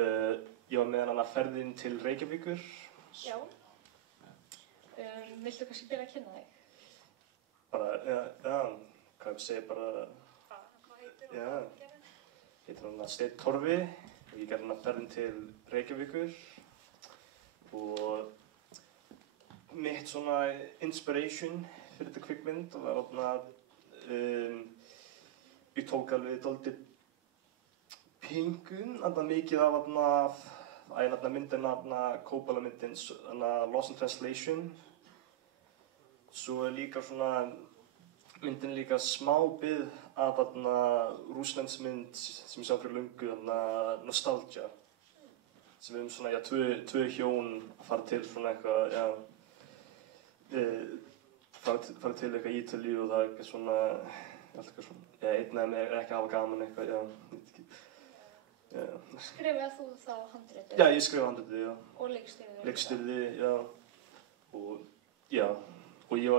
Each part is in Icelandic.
Ég var með hana ferðin til Reykjavíkur. Já. Viltu kannski byrja að kynna þig? Hvað ég segi bara... Hvað heitir þú? Ég heitir hana Steinn Torfi og ég gerði hana ferðin til Reykjavíkur og mitt svona inspiration fyrir þetta kvikmynd og var þarna ég tók alveg dálítið pingun, mikið af myndin Coppola myndin, Lost in Translation. Svo líka svona myndin líka smá bið af rússlandsmynd sem ég sá fyrir löngu, Nostalgia. Sem við svona, tvö hjón að fara til svona eitthvað, fara til eitthvað Ítalíu og það er eitthvað svona, einn af þeim er ekki að hafa gaman eitthvað, Skrifaði þú þá handritið? Já, ég skrifaði handritið, já. Og leikstýrði? Leikstýrði, já. Og ég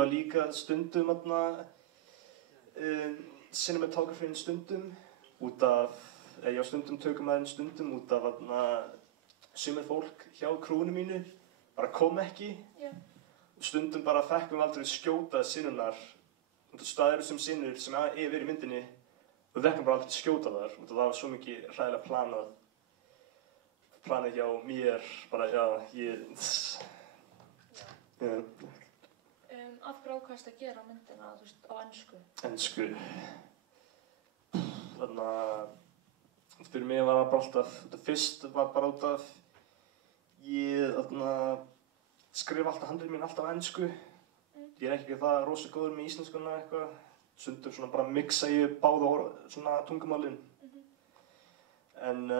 var líka stundum cinematografinn stundum út af, ég var stundum tökumæðurinn stundum út af sumir fólk hjá krúinu mínu bara kom ekki. Já. Og stundum bara fekkum við aldrei skjóta sinunar. Það eru sem sinur sem yfir í myndinni og við fekkum bara aldrei skjóta þar og það var svo mikið hræðilega planið hjá mér, bara Af hverju ákvaðstu að gera myndina, á ensku? Ensku. Fyrir mig var það bara alltaf, fyrst var bara út af, ég skrifa alltaf handrit mín alltaf á ensku. Ég er ekki það rosa góður með íslenskuna eitthvað. Stundum svona bara mixa ég báða svona tungumálin. En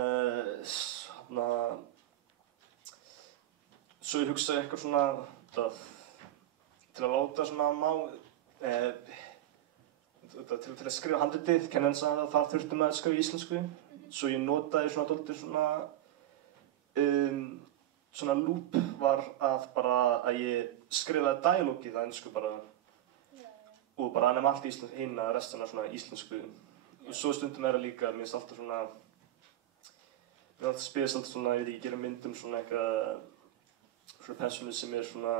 svo ég hugsaði eitthvað svona til að láta svona til að skrifa handritið, kennarinn sagði að þar þurfti maður að skrifa íslensku. Svo ég notaði svona dálítið svona loop var að ég skrifaði dialógið á ensku bara. Og bara nema allt íslensku, hina restina svona íslensku. Og svo stundum það líka, mér finnst alltaf svona, mér alltaf spilast alltaf svona, ég veit ekki, gera myndum svona eitthvað, svona persónu sem svona,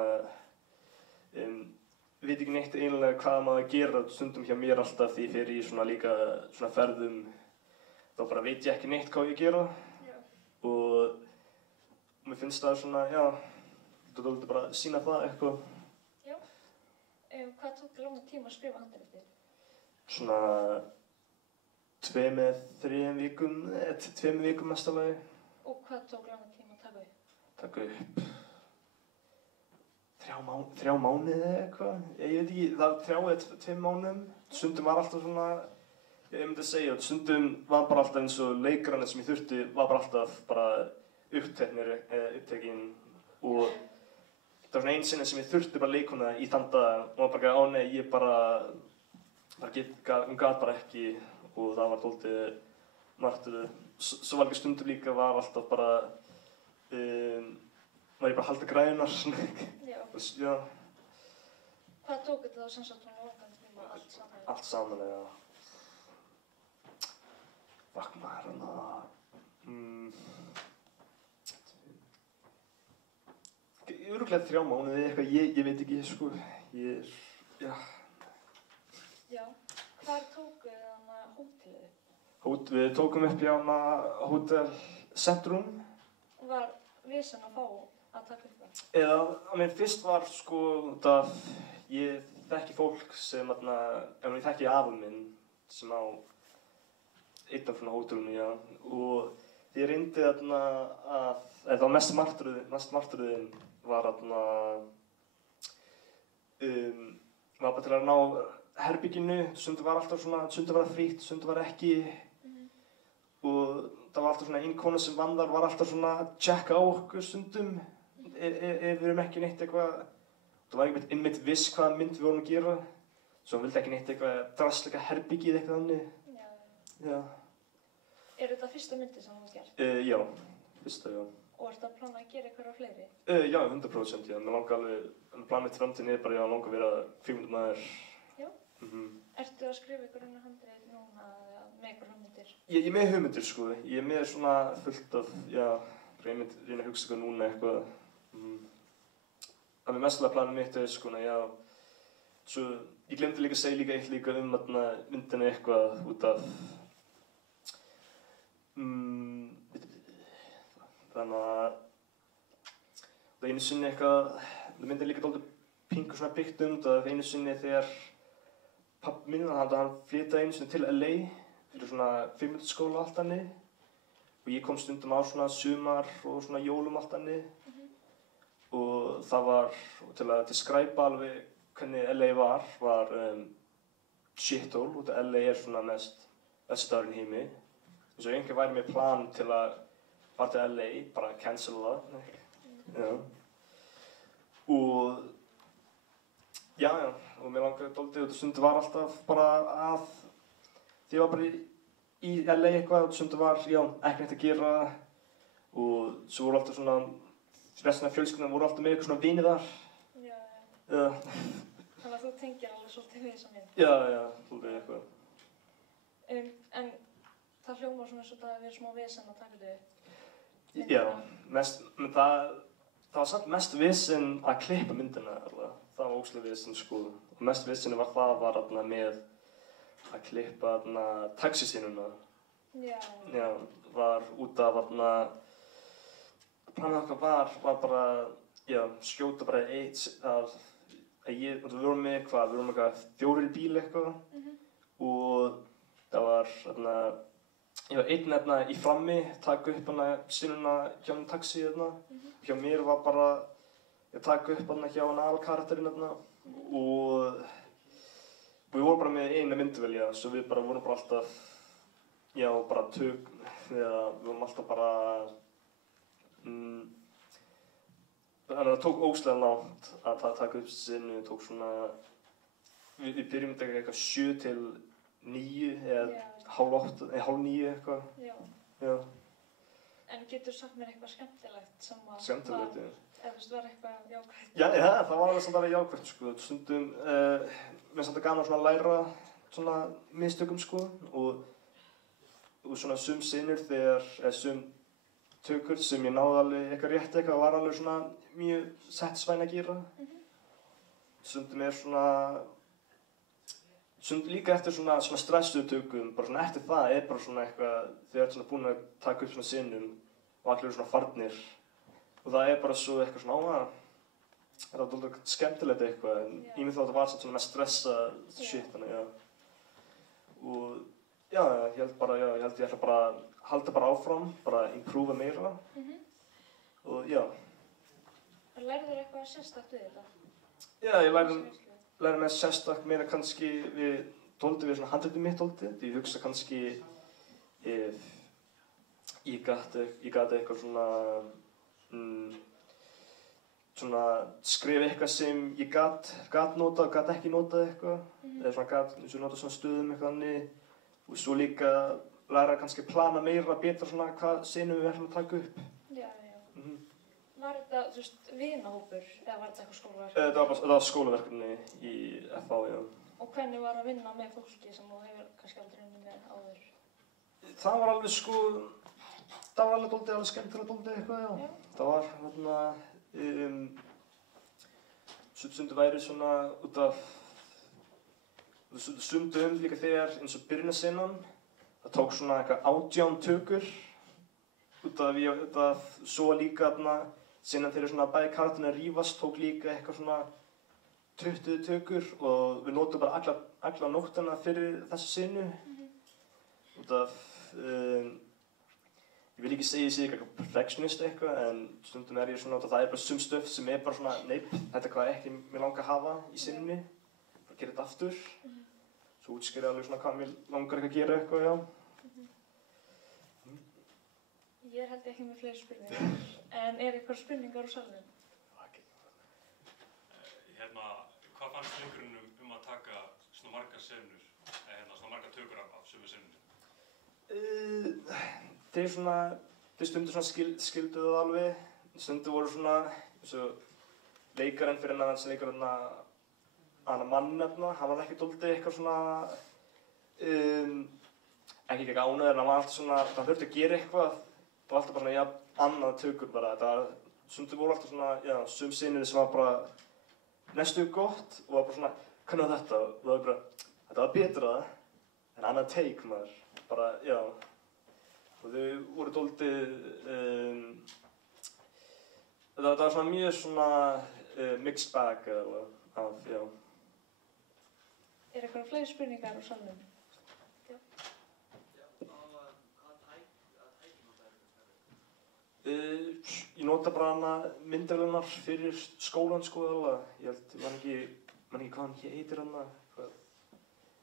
veit ekki neitt eiginlega hvað maður að gera stundum hjá mér alltaf því ég fer í svona líka svona ferðum, þá bara veit ég ekki neitt hvað ég gera. Og mér finnst það svona, þú vildi bara sýna það eitthvað. Hvað tók langan tíma að skrifa handritið? Svona 2-3 vikum mest alveg. Og hvað tók langan tíma að taka upp? Taka upp 3 mánuði eða eitthvað. Ég veit ekki, það var 3 eða 2 mánuðum. Stundum var alltaf svona, ég myndi að segja, stundum var bara alltaf eins og leikararnir sem ég þurfti var bara alltaf bara upptekinn og það var svona einn sinni sem ég þurfti bara leikuna í þann dag og maður bara nei, ég hún gat bara ekki og það var dálítið margt. Svo var ekki stundum líka, var alltaf bara, var ég bara að halda grænar svona. Já. Hvað tók þetta þá sem sagt svona langan tíma allt saman? Allt saman, já. Vakk maður örugglega 3 mánuði eitthvað, ég veit ekki, sko, Já, hvar tókuð þið hótelið? Við tókum upp hjá Hótel Centrum. Var vesen að fá að taka upp það? Eða, fyrst var, sko, ég þekki fólk sem, ég þekki afa minn sem á einn af svona hótelinu, já, og ég reyndi það mest martröðin var bara til að ná herbygginu, stundum var alltaf svona, stundum var það frítt, stundum var ekki og það var alltaf svona ein kona sem vann þar var alltaf svona að checka á okkur stundum ef við erum ekki neitt eitthvað, það var einmitt viss hvaða mynd við vorum að gera, svo hún vildi ekki neitt eitthvað drastleika herbyggið eitthvað þannig. Já. Er þetta fyrsta myndi sem þú gert? Já, fyrsta, já. Og ertu að plana að gera eitthvað á fleiri? Já, 100%, já. Mér langar alveg, planið til framtíðinni er bara að langa að vera kvikmyndamaður. Já. Ertu að skrifa ykkur handrit núna eða með ykkur hugmyndir hugmyndir? Ég er með hugmyndir sko, ég er með svona fullt af, já, ég myndi reyna að hugsa eitthvað núna eitthvað. Það með mestlega planið mitt sko, já, svo ég glemdi líka að segja eitt líka myndina eitthvað út af, þannig að það einu sinni eitthvað, það myndi líka dálítið pingu svona byggt það einu sinni þegar pabbi minn, hann flyttaði einu sinni til LA fyrir svona 5 minútur skóla allt hannig og ég kom stundum á svona sumar og svona jólum allt hannig og það var, til að skræpa alveg hvernig LA var shithole út af LA svona mest staðurinn í heimi eins og einhver væri með plan til að fara til LA, bara cancela það. Já. Og já, og mér langaði dálítið og stundum var alltaf bara að því ég var bara í LA eitthvað og stundum var, já, ekki neitt að gera og svo voru alltaf svona restina af fjölskyldunum voru alltaf með eitthvað svona vini þar. Já. Já. Þannig að þú tengir alveg svolítið við þessa mynd. Já, svolítið eitthvað. En það hljómar svona eins og það að vera smá vesen að taka þau. Já, það var samt mest vesen að klippa myndina alveg. Það var ógeðslega vesen sko. Og mest vesenið var með að klippa taxisýnuna. Já. Já, var út af planið okkar var bara, já, skjóta bara eitt að við vorum með eitthvað, við vorum eitthvað 4 í bíl eitthvað og það var ég var einn í frammi, taka upp sínuna hjá taxi hjá mér var bara að taka upp hjá aðalkarakterinn og við vorum bara með eina myndavél, já, svo við vorum bara alltaf, já, bara við vorum alltaf bara, þannig að það tók ógeðslega langt að taka upp sinu, tók svona, við byrjum eitthvað 7 til 9 eða hálf 9 eitthvað. Já. En getur þú sagt mér eitthvað skemmtilegt sem að skemmtilegt, já. Eða var eitthvað jákvætt? Já, það var alveg samt alveg jákvætt sko. Stundum, mér er samt að gaman að læra svona mistökum sko og svona sum sinnur eða sum tökur sem ég náði alveg eitthvað rétt eitthvað var alveg svona mjög satisfying að gera. Stundum stundum líka eftir svona stressuðu tökum, bara svona eftir það bara svona eitthvað, þegar svona búin að taka upp svona sinnum og allir svona farnir og það bara svo eitthvað svona það var dálítið skemmtilegt eitthvað en ég myndi þá að það var svona með stressa shit þannig, já. Og já, ég ætla bara að halda bara áfram, bara improva meira og já. Lærðu þér eitthvað sérstakt við þetta? Já, ég læri með sérstakt meira kannski við svona handritið mitt dálítið. Ég hugsa kannski ef ég gæti eitthvað svona skrifa eitthvað sem ég gat notað, gat ekki notað eitthvað eða svona gat notað svona stöðum eitthvað þannig og svo líka læra kannski að plana meira betra svona hvað senum við ætlum að taka upp. Já. Var þetta, þú veist, vinahópur eða var þetta eitthvað skólaverkefni? Það var skólaverkefni í FH, já. Og hvernig var að vinna með fólki sem þú hefur kannski aldrei unnið með áður? Það var alveg alveg skemmtilegt dálítið eitthvað, já. Það var stundum væri svona út af stundum líka þegar eins og byrjunarsennan það tók svona eitthvað 18 tökur út af svo líka síðan þegar svona bæði karakterinn að rífast tók líka eitthvað svona 20 tökur og við notum bara alla nóttina fyrir þessa senu út af ég vil ekki segja ég eitthvað perfectionist eitthvað en stundum ég svona út af það bara sum stöf sem bara svona neip, þetta hvað ekki mér langar að hafa í senunni bara gera þetta aftur svo útskýri alveg svona hvað mér langar ekki að gera eitthvað, já. Ég held ekki með fleiri spurningar, en eitthvað spurningar úr salnum? Hvað fannst leikurinn að taka svona margar senur, svona margar tökur af sömu senunni? Þeir stundu svona skildu það alveg, stundu voru svona, eins og leikarinn fyrir hennar sem leikur mann hann var ekki dálítið eitthvað svona ekki ánægður en hann var alltaf svona, það þurfti að gera eitthvað og alltaf bara svona, já, annað tökur bara, þetta var, stundum voru alltaf svona, já, sum sinir sem var bara næstu gott og var bara svona, hvernig var þetta? Og það var bara, þetta var betra en annað take maður, bara, já, og þau voru dálítið, það var svona mjög svona mixed bag af, já. Er eitthvað fleiri spurningar úr salnum? Ég nota bara hana myndavélarnar fyrir skólan sko alveg. Ég held, ég man ekki hvað hann heitir hana.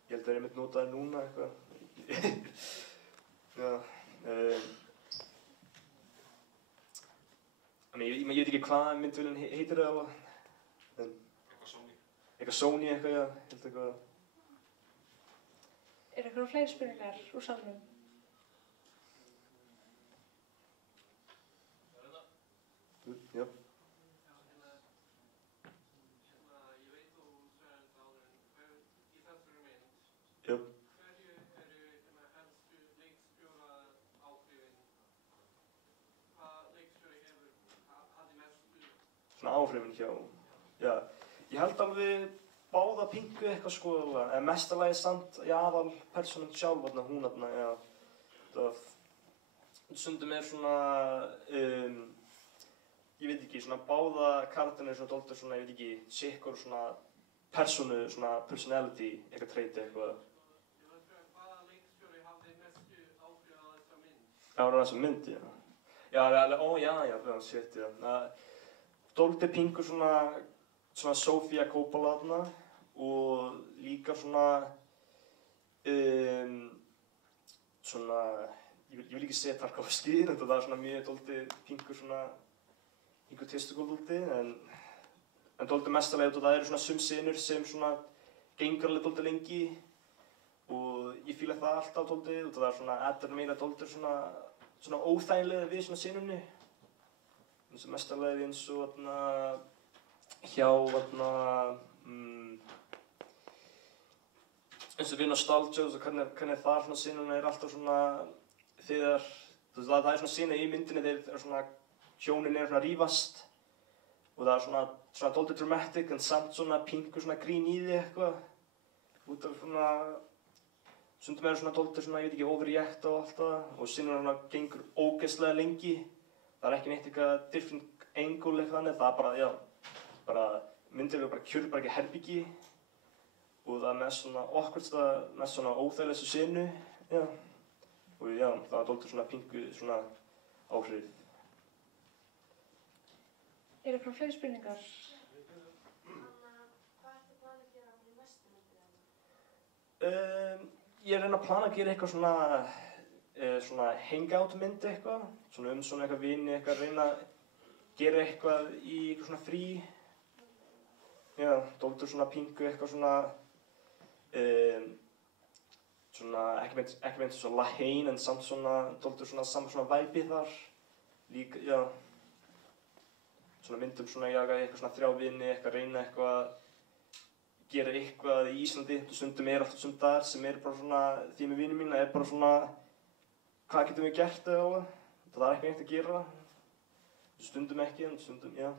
Ég held að ég myndi nota það núna eitthvað. Já. Ég veit ekki hvað myndavélin heitir það alveg. Eitthvað Sony. Eitthvað Sony eitthvað, já. Ég held eitthvað. Er eitthvað fleiri spurningar úr salnum? Já. Já. Svona áhrifin hjá, já. Ég held alveg báða pingu eitthvað sko, en mestalagi samt í aðal persónum sjálf, hún þarna, já. Það stundum svona, ég veit ekki, svona báða karakterinn svona dálítið svona, ég veit ekki, sikkur svona persónu, svona personality, eitthvað treyti eitthvað. Hvaða leikstjóri hafði mestu áhrif á þessa mynd? Já, þessa mynd, já. Já, já, shit, já. Dálítið pingu svona Sofía Coppola þarna og líka svona, ég vil ekki segja Tarkovski, en það er svona mjög dálítið pingu svona egotistical dálítið, en dálítið mestalega það eru svona sum senur sem svona gengur alveg dálítið lengi og ég fíla það alltaf dálítið og það er svona aðeins meira dálítið svona óþægilega við svona senunni. Eins og mestalega eins og hjá eins og við nostalgia og hvernig það svona senuna er alltaf svona þegar það er svona sena í myndinni þegar svona hjónin er svona að rífast og það er svona dálítið dramatic en samt svona pingu svona grín í því eitthvað út af svona stundum er svona dálítið svona, ég veit ekki, overreact og allt það og senuna svona gengur ógeðslega lengi það er ekki neitt eitthvað different angle eitthvað þannig, það er bara, já bara myndir bara kjörur bara ekki herbyggi og það er með svona awkward, með svona óþægilega senu, já og já, það er dálítið svona pingu svona áhrif. Er eitthvað fleiri spurningar? Hvað ertu planið að gera fyrir næstu myndina? Ég er að reyna að plana að gera eitthvað svona hangout mynd eitthvað, svona svona eitthvað vini, eitthvað að reyna að gera eitthvað í eitthvað svona frí. Já, dálítið svona pingu eitthvað svona ekki meint svo Lahane en samt svona dálítið svona væpið þar líka, já. Svona myndum svona jaga eitthvað svona þrjá vini, eitthvað reyna eitthvað gera eitthvað í Íslandi og stundum alltaf sumdagar sem bara svona því með vinið mína bara svona hvað getum við gert eða það er ekki neitt að gera stundum ekki en stundum, já.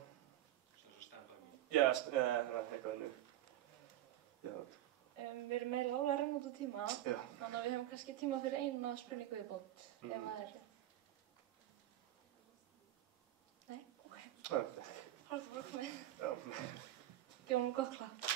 Svona stand-by me. Já, eitthvað þannig. Já. Við erum meira alveg að renna út á tíma, Já. þannig að við hefum kannski tíma fyrir eina spurningu viðbót, ef það er rétt. Nei? Ok. Það er þetta. Hálfur bara komið. Já. Gefum gott klapp.